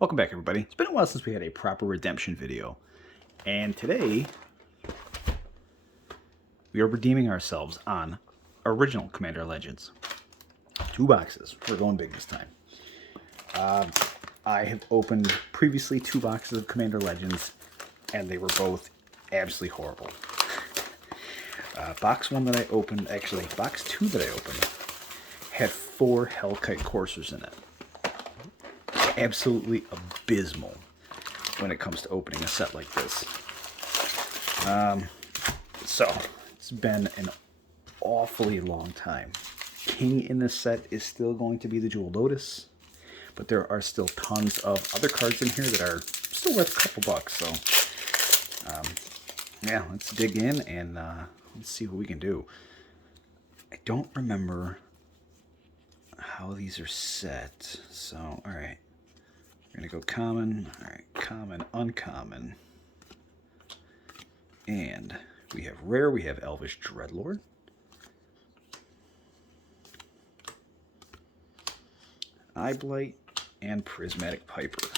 Welcome back, everybody. It's been a while since we had a proper redemption video, and today we are redeeming ourselves on original Commander Legends. 2 boxes. We're going big this time. I have opened previously 2 boxes of Commander Legends, and they were both absolutely horrible. Box 1 that I opened, actually, box 2 that I opened, had 4 Hellkite Coursers in it. Absolutely abysmal when it comes to opening a set like this. So it's been an awfully long time. King in this set is still going to be the Jewel Lotus, but there are still tons of other cards in here that are still worth a couple bucks. So yeah, let's dig in and let's see what we can do. I don't remember how these are set, so all right. We're going to go common, alright, common, uncommon. And we have rare, we have Elvish Dreadlord. Eyeblight, and Prismatic Piper.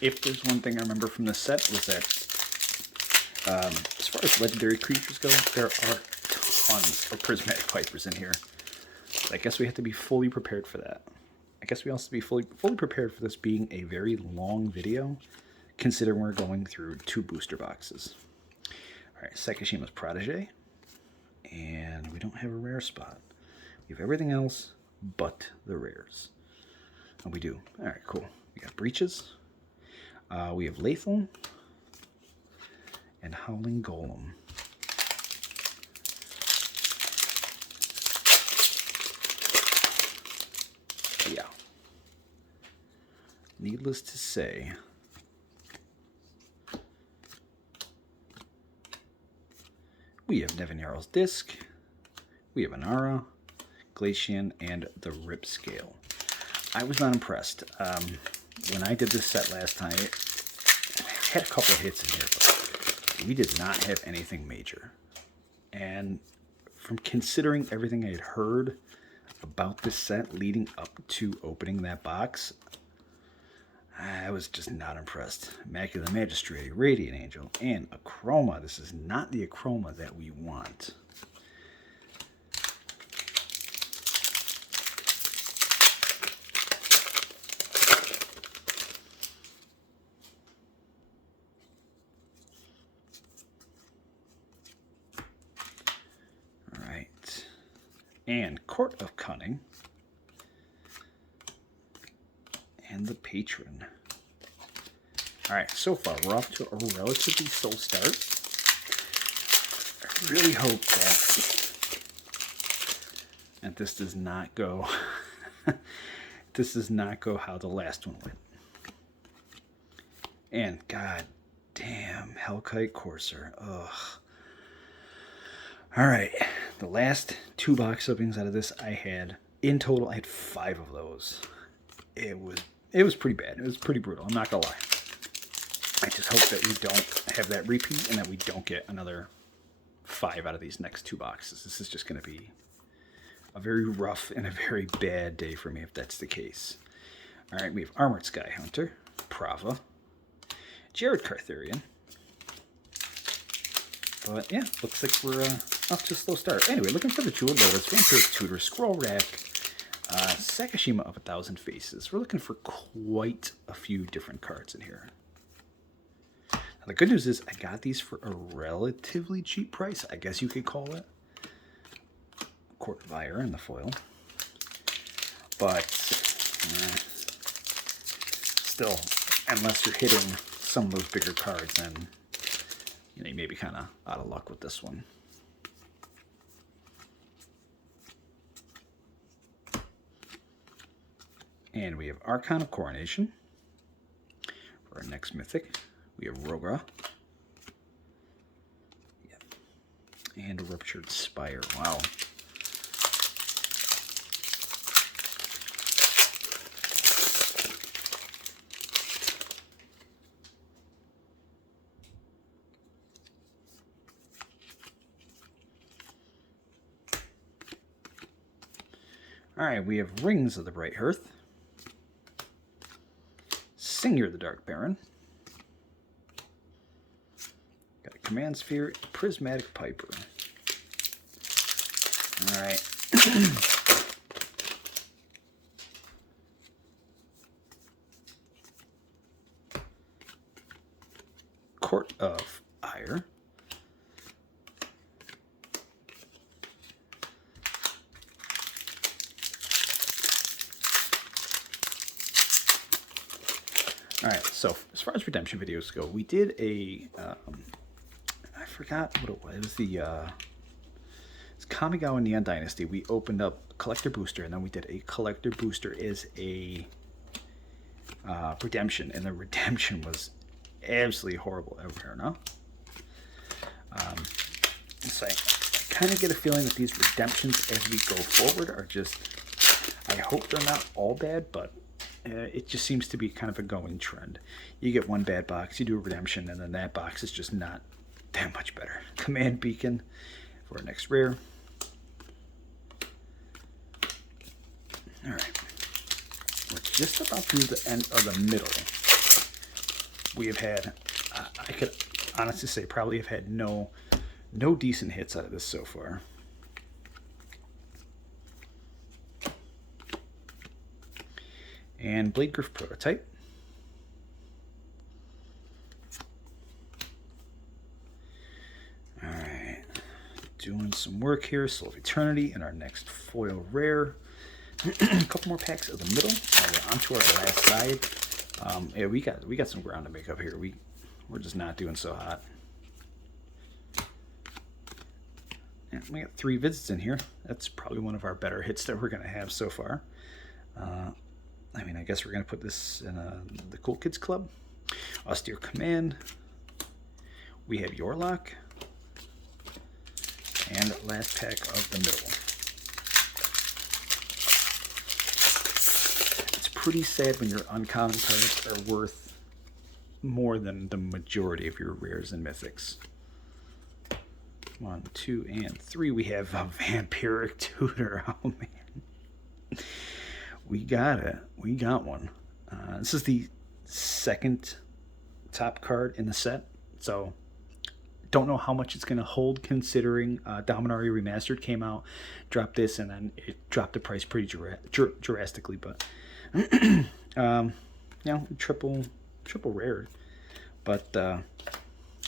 If there's one thing I remember from this set was that, as far as legendary creatures go, there are tons of Prismatic Pipers in here. So I guess we have to be fully prepared for that. I guess we also have to be fully prepared for this being a very long video, considering we're going through 2 booster boxes. Alright, Sekishima's Protege, and we don't have a rare spot. We have everything else but the rares. And we do. Alright, cool. We got Breaches, we have Lethal, and Howling Golem. Yeah. Needless to say, we have Nevin Jarl's Disc, we have Inara, Glacian, and the Rip Scale. I was not impressed. When I did this set last time, it had a couple of hits in here, but we did not have anything major. And from considering everything I had heard about this set leading up to opening that box, I was just not impressed. Immaculate Magistrate, Radiant Angel, and Akroma. This is not the Akroma that we want. Alright. And Court of Cunning. And the Patron. Alright, so far we're off to a relatively slow start. I really hope that this does not go how the last one went. And god damn, Hellkite Courser. Ugh. Alright, the last 2 box openings out of this in total I had 5 of those. It was pretty bad. It was pretty brutal. I'm not gonna lie. I just hope that we don't have that repeat and that we don't get another 5 out of these next 2 boxes. This is just gonna be a very rough and a very bad day for me if that's the case. All right, we have Armored Skyhunter, Prava, Jared Cartharian. But yeah, looks like we're off to a slow start. Anyway, looking for the Jewel Lotus, Vampiric Tutor, Scroll Rack, Sekishima of 1,000 Faces. We're looking for quite a few different cards in here. Now, the good news is I got these for a relatively cheap price, I guess you could call it. Court of Ire in the foil. But still, unless you're hitting some of those bigger cards, then you may be kind of out of luck with this one. And we have Archon of Coronation. For our next mythic, we have Rogra. Yep. And a Ruptured Spire. Wow. Alright, we have Rings of the Bright Hearth. Singir the Dark Baron. Got a Command Sphere, Prismatic Piper. Alright. Court of Ire. Alright, so as far as redemption videos go, we did a, I forgot what it was. It was the, it's Kamigawa Neon Dynasty. We opened up a collector booster, and then we did a collector booster as a redemption, and the redemption was absolutely horrible over no? So I kind of get a feeling that these redemptions as we go forward are just, I hope they're not all bad, but it just seems to be kind of a going trend. You get one bad box, you do a redemption, and then that box is just not that much better. Command Beacon for our next rare. Alright. We're just about through the end of the middle. We have had, I could honestly say, probably have had no decent hits out of this so far. And Bladegriff Prototype. Alright. Doing some work here. Soul of Eternity in our next foil rare. A couple more packs of the middle. We're onto our last side. Yeah, we got some ground to make up here. We're just not doing so hot. Yeah, we got 3 visits in here. That's probably one of our better hits that we're going to have so far. I mean, I guess we're going to put this in the Cool Kids Club. Austere Command. We have Yorlock. And last pack of the middle. It's pretty sad when your uncommon cards are worth more than the majority of your rares and mythics. 1, 2, and 3. We have a Vampiric Tutor. Oh, man. We got it. We got one. This is the second top card in the set, so don't know how much it's going to hold considering Dominaria Remastered came out, dropped this, and then it dropped the price pretty drastically. But you know, triple rare. But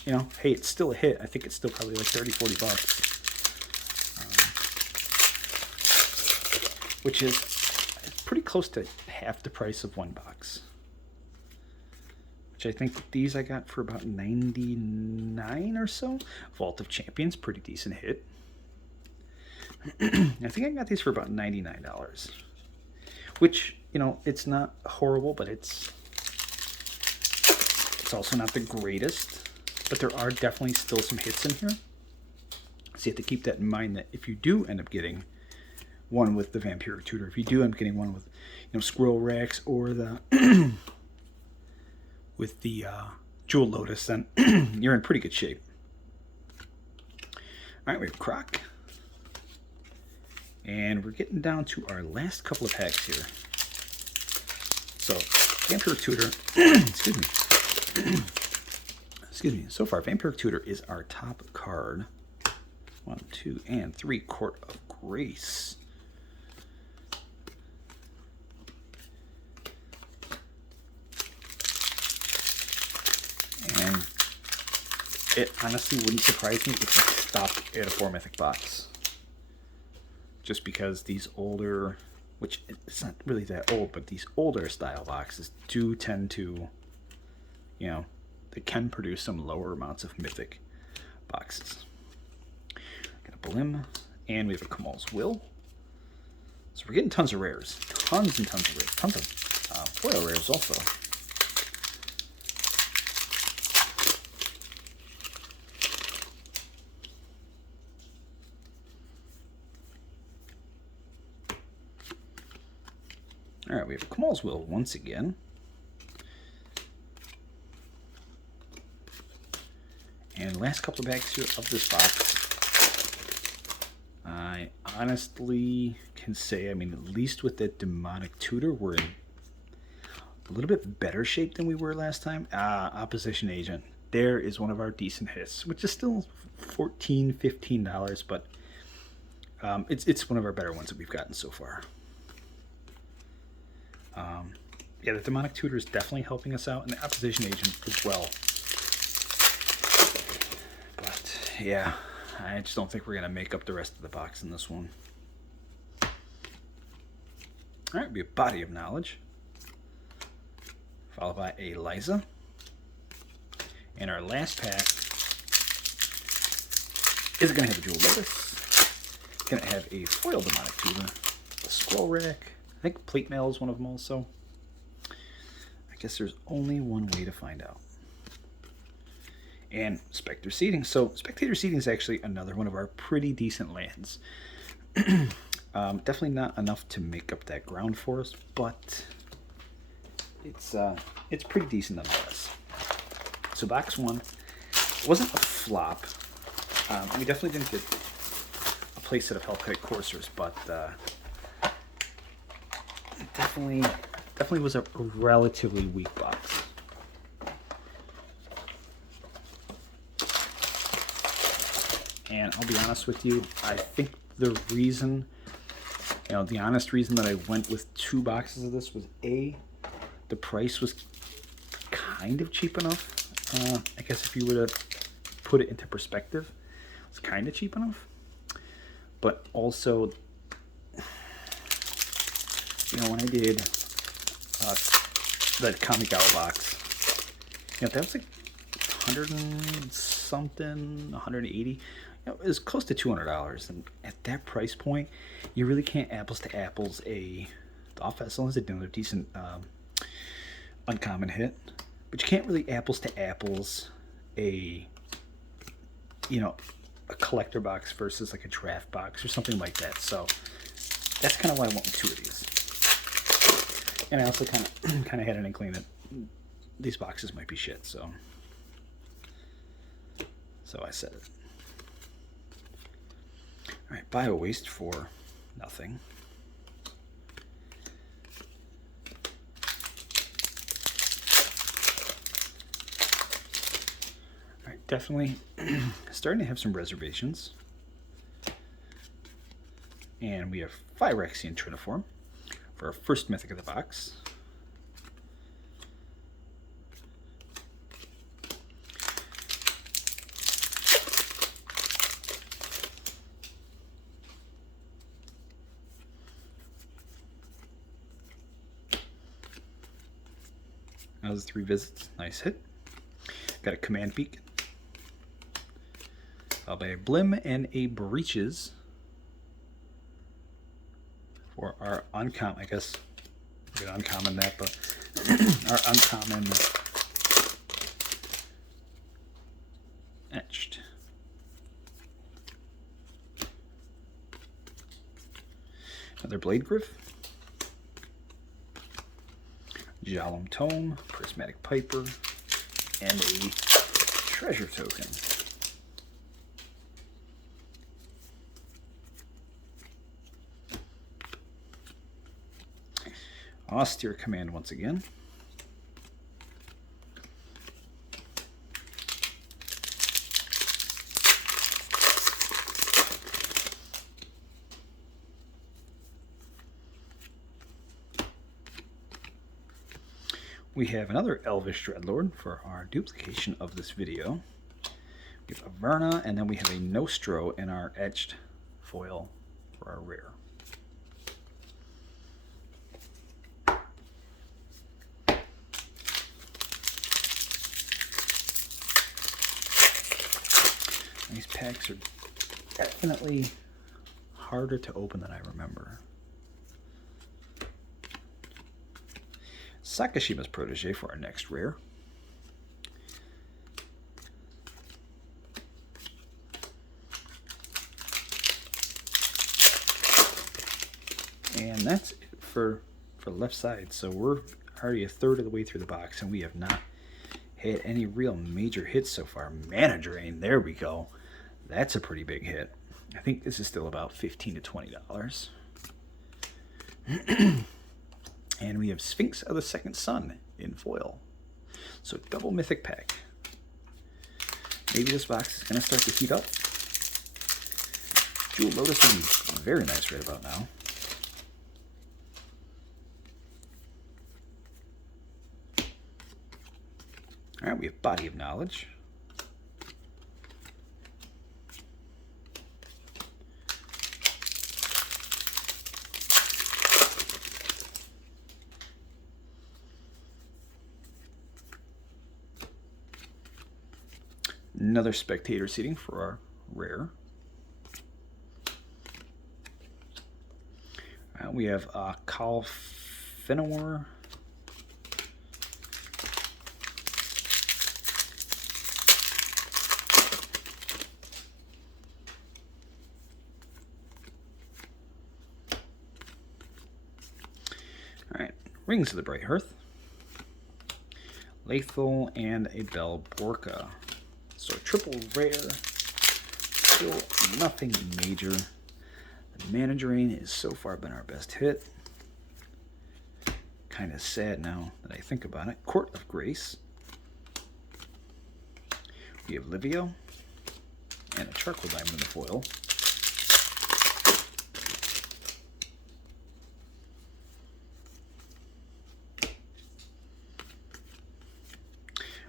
you know, hey, it's still a hit. I think it's still probably like 30-40 bucks, which is pretty close to half the price of one box. Which I think these I got for about 99 or so. Vault of Champions, pretty decent hit. I think I got these for about $99. Which, you know, it's not horrible, but it's also not the greatest. But there are definitely still some hits in here. So you have to keep that in mind, that if you do end up getting one with the Vampiric Tutor, if you do end up getting one with, you know, Squirrel Rex or the with the Jewel Lotus, then you're in pretty good shape. All right, we have Croc, and we're getting down to our last couple of packs here. So Vampiric Tutor, excuse me. So far, Vampiric Tutor is our top card. 1, 2, and 3. Court of Grace. And it honestly wouldn't surprise me if we stopped at a 4 mythic box. Just because these older, which it's not really that old, but these older style boxes do tend to, you know, they can produce some lower amounts of mythic boxes. Got a Blim, and we have a Kamal's Will. So we're getting tons of rares. Tons and tons of rares. Tons of foil rares also. Alright, we have Kamal's Will once again. And last couple of bags here of this box. I honestly can say, I mean, at least with that Demonic Tutor, we're in a little bit better shape than we were last time. Opposition Agent. There is one of our decent hits, which is still $14, $15, but it's one of our better ones that we've gotten so far. Yeah, the Demonic Tutor is definitely helping us out, and the Opposition Agent as well. But yeah, I just don't think we're going to make up the rest of the box in this one. Alright, be a Body of Knowledge, followed by a Liza. And our last pack is going to have a Jewel Lotus. It's going to have a foil Demonic Tutor, a Scroll Rack. I think Plate Mail is one of them also. I guess there's only one way to find out. And Spectre Seeding. So Spectator Seeding is actually another one of our pretty decent lands. Definitely not enough to make up that ground for us, but it's pretty decent nonetheless. So box one wasn't a flop. We definitely didn't get a playset of Hellkite Coursers, but it definitely was a relatively weak box. And I'll be honest with you, I think the reason, the honest reason that I went with 2 boxes of this was A, the price was kind of cheap enough. I guess if you were to put it into perspective, it's kind of cheap enough. But also, when I did that Kamigawa box, that was like 100 and something, 180. It was close to $200, and at that price point, you really can't apples to apples a Thoth Vessel is another decent uncommon hit, but you can't really apples to apples a collector box versus like a draft box or something like that. So that's kind of why I went with 2 of these. And I also kind of had an inkling that these boxes might be shit, so I said it. All right, Bio Waste for nothing. All right, definitely starting to have some reservations. And we have Phyrexian Triniform for our first mythic of the box. That was 3 visits. Nice hit. Got a Command Beacon. Followed by a Blim and a Breaches for our uncommon. I guess we could uncommon that, but our uncommon Etched. Another Blade Gryph. Jalum Tome, Prismatic Piper, and a Treasure Token. Austere Command once again. We have another Elvish Dreadlord for our duplication of this video. We have a Verna, and then we have a Nostro in our etched foil for our rare. These packs are definitely harder to open than I remember. Sakashima's Protege for our next rare. And that's it for the left side. So we're already a third of the way through the box, and we have not had any real major hits so far. Mana Drain, there we go. That's a pretty big hit. I think this is still about $15 to $20. And we have Sphinx of the Second Sun in foil. So double mythic pack. Maybe this box is going to start to heat up. Jewel Lotus would be very nice right about now. Alright, we have Body of Knowledge. Another spectator seating for our rare. We have Kyle Fenimore. Alright, Rings of the Bright Hearth. Lethal and a Bell Borka. So triple rare, still nothing major. The Mana Drain has so far been our best hit. Kind of sad now that I think about it. Court of Grace. We have Livio and a Charcoal Diamond in the foil.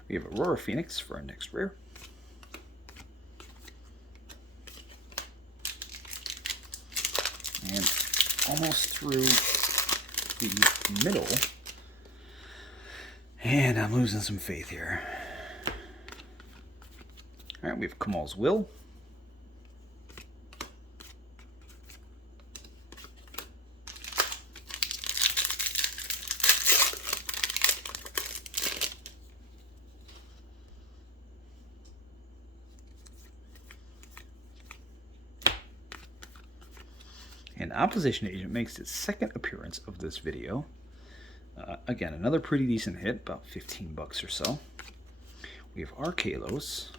We have Aurora Phoenix for our next rare. And almost through the middle. And I'm losing some faith here. Alright, we have Kamal's Will. And Opposition Agent makes its second appearance of this video. Again, another pretty decent hit, about 15 bucks or so. We have Arkalos.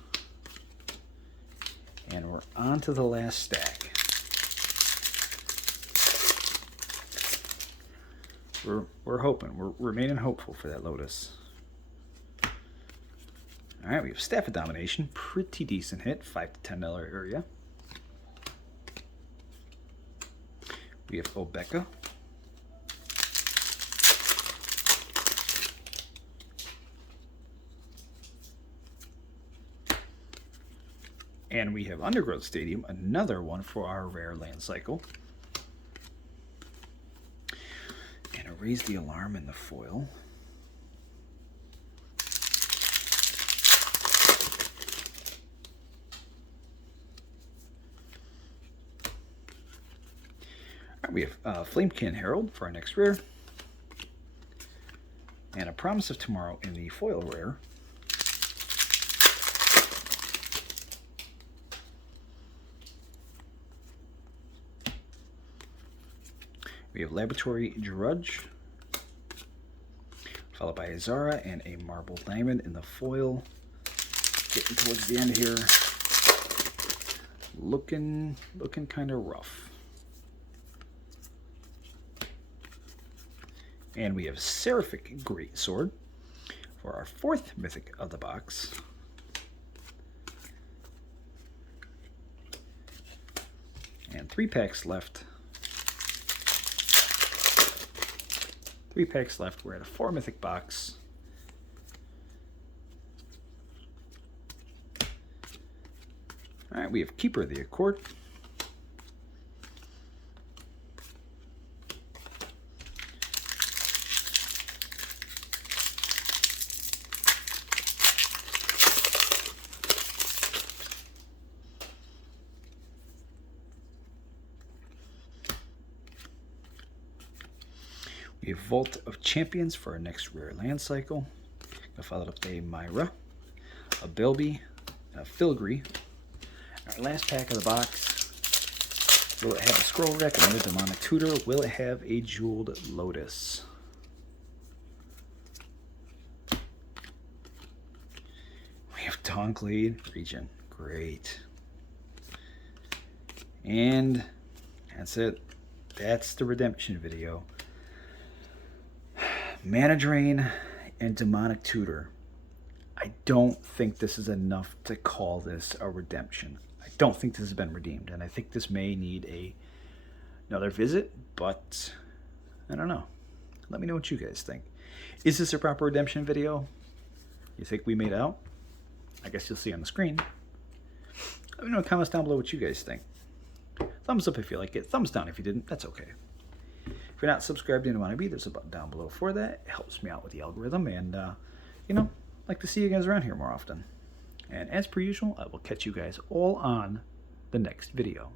And we're on to the last stack. We're hoping. We're remaining hopeful for that Lotus. Alright, we have Staff of Domination. Pretty decent hit, $5 to $10 area. We have Obeka. And we have Undergrowth Stadium, another one for our rare land cycle. And a Raise the Alarm in the foil. We have Flamekin Herald for our next rare. And a Promise of Tomorrow in the foil rare. We have Laboratory Drudge. Followed by a Zara and a Marble Diamond in the foil. Getting towards the end here. Looking kind of rough. And we have Seraphic Greatsword for our fourth mythic of the box. And 3 packs left. 3 packs left. We're at a 4 mythic box. Alright, we have Keeper of the Accord. We have Vault of Champions for our next rare land cycle. Followed up with a Myra, a Bilby, a Filigree. Our last pack of the box. Will it have a Scroll Recommended Demonic Tutor? Will it have a Jeweled Lotus? We have Dawnglade Region. Great. And that's it. That's the redemption video. Mana Drain and Demonic Tutor. I don't think this is enough to call this a redemption. I don't think this has been redeemed, and I think this may need another visit, but I don't know. Let me know what you guys think. Is this a proper redemption video? You think we made out? I guess you'll see on the screen. Let me know in the comments down below what you guys think. Thumbs up if you like it. Thumbs down if you didn't. That's okay. If you're not subscribed and want to be, there's a button down below for that. It helps me out with the algorithm, and you know, I'd like to see you guys around here more often. And as per usual, I will catch you guys all on the next video.